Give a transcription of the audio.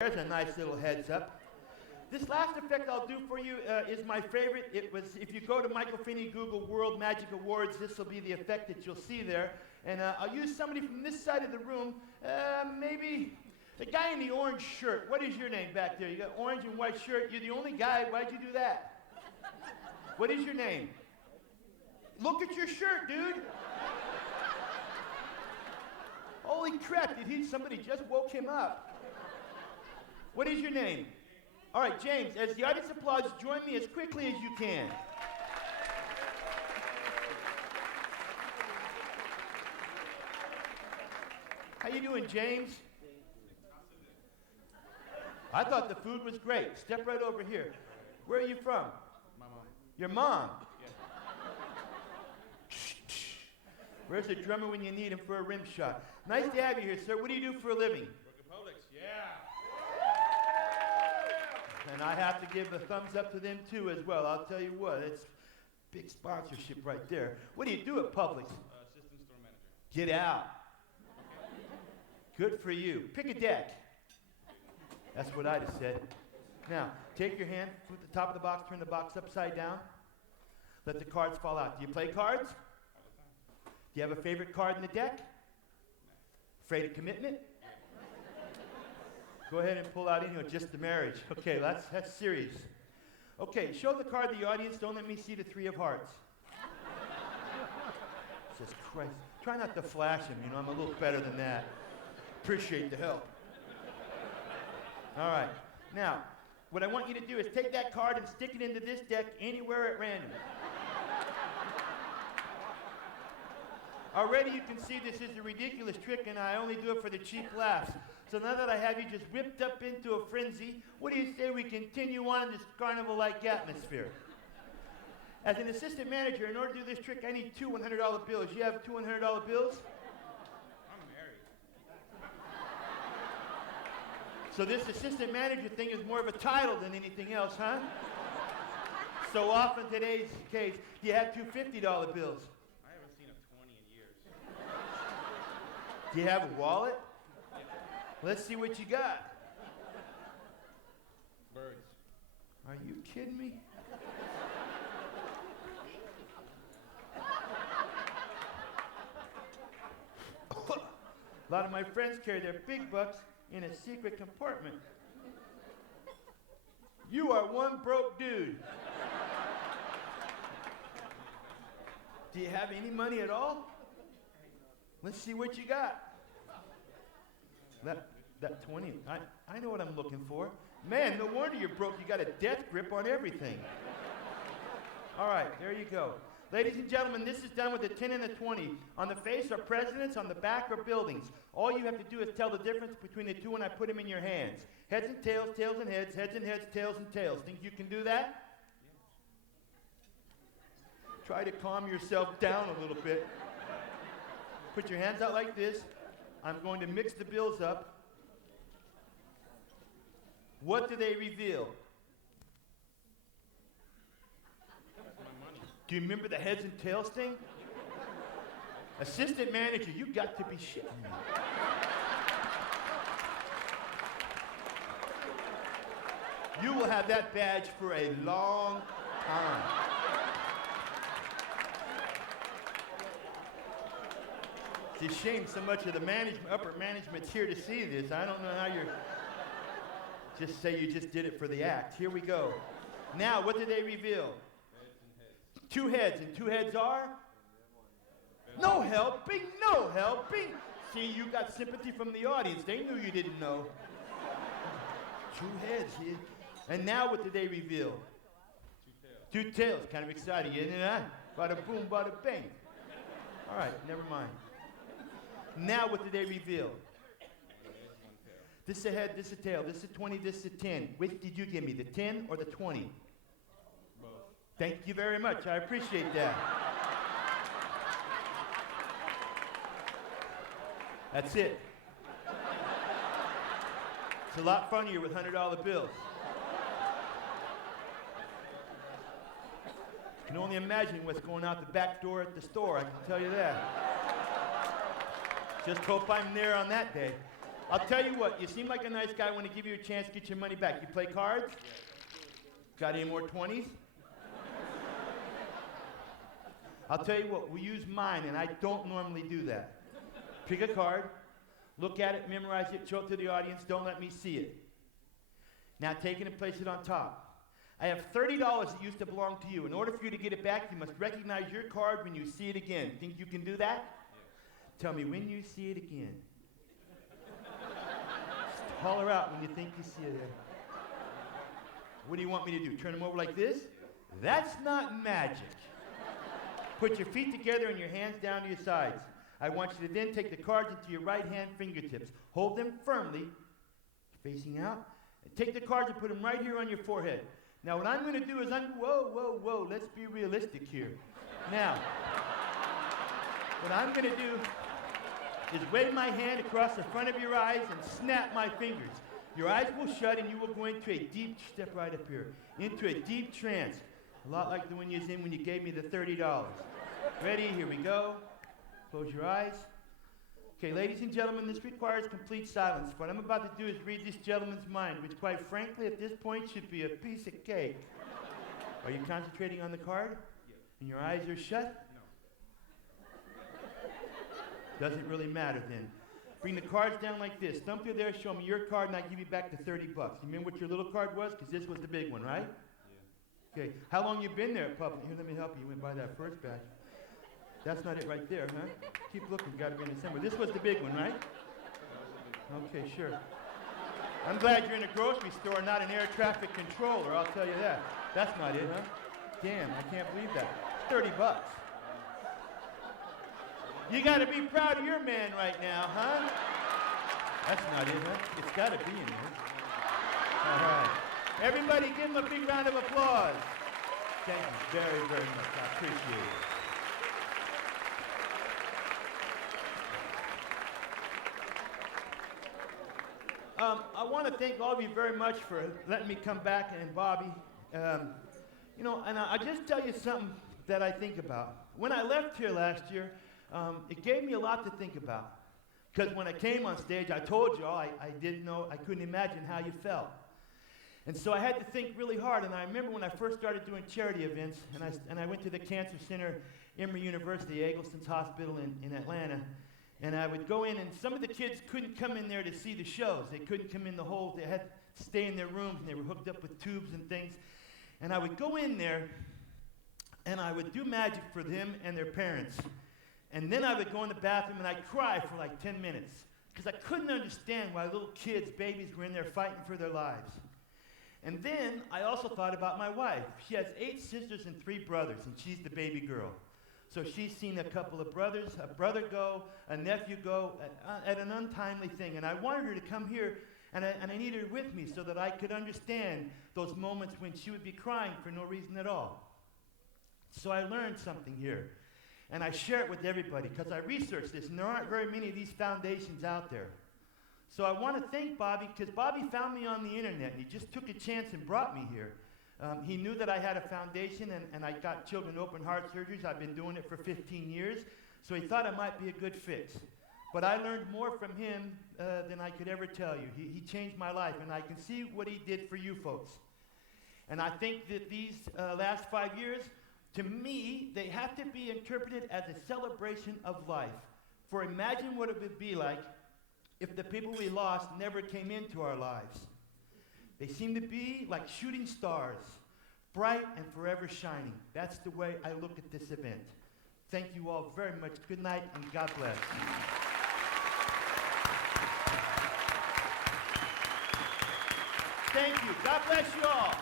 There's a nice little heads up. This last effect I'll do for you is my favorite. It was, if you go to Michael Finney, Google World Magic Awards, this will be the effect that you'll see there. And I'll use somebody from this side of the room, maybe the guy in the orange shirt. What is your name back there? You got orange and white shirt. You're the only guy. Why'd you do that? What is your name? Look at your shirt, dude. Holy crap, somebody just woke him up. What is your name? All right, James, as the audience applauds, join me as quickly as you can. How you doing, James? I thought the food was great. Step right over here. Where are you from? My mom. Your mom? Yeah. Where's the drummer when you need him for a rim shot? Nice to have you here, sir. What do you do for a living? Work at Publix, yeah. And I have to give a thumbs up to them too as well. I'll tell you what, it's big sponsorship right there. What do you do at Publix? Assistant store manager. Get out. Good for you. Pick a deck. That's what I'd have said. Now, take your hand, flip the top of the box, turn the box upside down. Let the cards fall out. Do you play cards? All the time. Do you have a favorite card in the deck? Afraid of commitment? Go ahead and pull out in here, just the marriage. Okay, that's serious. Okay, show the card to the audience. Don't let me see the three of hearts. Jesus Christ. Try not to flash him, I'm a little better than that. Appreciate the help. All right, now, what I want you to do is take that card and stick it into this deck anywhere at random. Already you can see this is a ridiculous trick and I only do it for the cheap laughs. So now that I have you just whipped up into a frenzy, what do you say we continue on in this carnival-like atmosphere? As an assistant manager, in order to do this trick, I need two $100 bills. You have two $100 bills? I'm married. So this assistant manager thing is more of a title than anything else, huh? So often today's case, you have two $50 bills. I haven't seen a 20 in years. Do you have a wallet? Let's see what you got. Birds. Are you kidding me? A lot of my friends carry their big bucks in a secret compartment. You are one broke dude. Do you have any money at all? Let's see what you got. That 20, I know what I'm looking for. Man, no wonder you're broke. You got a death grip on everything. All right, there you go. Ladies and gentlemen, this is done with the 10 and the 20. On the face are presidents, on the back are buildings. All you have to do is tell the difference between the two when I put them in your hands. Heads and tails, tails and heads, heads and heads, tails and tails. Think you can do that? Try to calm yourself down a little bit. Put your hands out like this. I'm going to mix the bills up. What do they reveal? That's my money. Do you remember the heads and tails thing? Assistant manager, you got to be shitting me. You will have that badge for a long time. It's a shame so much of the upper management's here to see this. I don't know how you're... Just say you just did it for the act. Here we go. Now, what did they reveal? Heads and heads. Two heads, and two heads are? No helping, no helping. See, you got sympathy from the audience. They knew you didn't know. Two heads here. And now what did they reveal? Two tails. Two tails. Kind of exciting, isn't it? Huh? Bada boom, bada bang. All right, never mind. Now what did they reveal? One head, one tail. This is a head, this is a tail, this is a 20, this is a 10. Which did you give me, the 10 or the 20? Both. Thank you very much. I appreciate that. That's it. It's a lot funnier with $100 bills. I can only imagine what's going out the back door at the store, I can tell you that. Just hope I'm there on that day. I'll tell you what, you seem like a nice guy. I want to give you a chance to get your money back. You play cards? Got any more 20s? I'll tell you what, we use mine, and I don't normally do that. Pick a card, look at it, memorize it, show it to the audience, don't let me see it. Now take it and place it on top. I have $30 that used to belong to you. In order for you to get it back, you must recognize your card when you see it again. Think you can do that? Tell me when you see it again. Just holler out when you think you see it. What do you want me to do? Turn them over like this? That's not magic. Put your feet together and your hands down to your sides. I want you to then take the cards into your right hand fingertips. Hold them firmly, facing out. And take the cards and put them right here on your forehead. Now what I'm going to do is whoa, let's be realistic here. Now, what I'm going to do is wave my hand across the front of your eyes and snap my fingers. Your eyes will shut and you will go into a deep, step right up here, into a deep trance. A lot like the one you was in when you gave me the $30. Ready? Here we go. Close your eyes. Okay, ladies and gentlemen, this requires complete silence. What I'm about to do is read this gentleman's mind, which quite frankly at this point should be a piece of cake. Are you concentrating on the card? Yes. And your eyes are shut? No. Doesn't really matter then. Bring the cards down like this. Thumb through there, show me your card, and I give you back the $30. You remember what your little card was? Because this was the big one, right? Yeah. Okay, how long you been there at public? Here, let me help you. You went by that first batch. That's not it right there, huh? Keep looking, gotta be in December. This was the big one, right? Okay, sure. I'm glad you're in a grocery store, not an air traffic controller, I'll tell you that. That's not it, huh? Damn, I can't believe that. $30. You gotta be proud of your man right now, huh? That's not it, huh? It's gotta be in there. All right. Everybody give him a big round of applause. Thank you very, very much. I appreciate it. I want to thank all of you very much for letting me come back, and Bobby. You know, and I'll just tell you something that I think about. When I left here last year, it gave me a lot to think about. Because when I came on stage, I told you all, I didn't know, I couldn't imagine how you felt. And so I had to think really hard, and I remember when I first started doing charity events, and I went to the Cancer Center, Emory University, Eggleston's Hospital in Atlanta, and I would go in, and some of the kids couldn't come in there to see the shows. They couldn't come in the whole, they had to stay in their rooms, and they were hooked up with tubes and things. And I would go in there, and I would do magic for them and their parents. And then I would go in the bathroom, and I'd cry for like 10 minutes, because I couldn't understand why little kids, babies, were in there fighting for their lives. And then I also thought about my wife. She has 8 sisters and 3 brothers, and she's the baby girl. So she's seen a couple of brothers, a brother go, a nephew go, at an untimely thing. And I wanted her to come here, and I needed her with me so that I could understand those moments when she would be crying for no reason at all. So I learned something here, and I share it with everybody, because I researched this, and there aren't very many of these foundations out there. So I want to thank Bobby, because Bobby found me on the internet, and he just took a chance and brought me here. He knew that I had a foundation, and I got children open heart surgeries. I've been doing it for 15 years, so he thought I might be a good fit. But I learned more from him than I could ever tell you. He changed my life, and I can see what he did for you folks. And I think that these last 5 years, to me, they have to be interpreted as a celebration of life. For imagine what it would be like if the people we lost never came into our lives. They seem to be like shooting stars, bright and forever shining. That's the way I look at this event. Thank you all very much. Good night, and God bless. Thank you. God bless you all.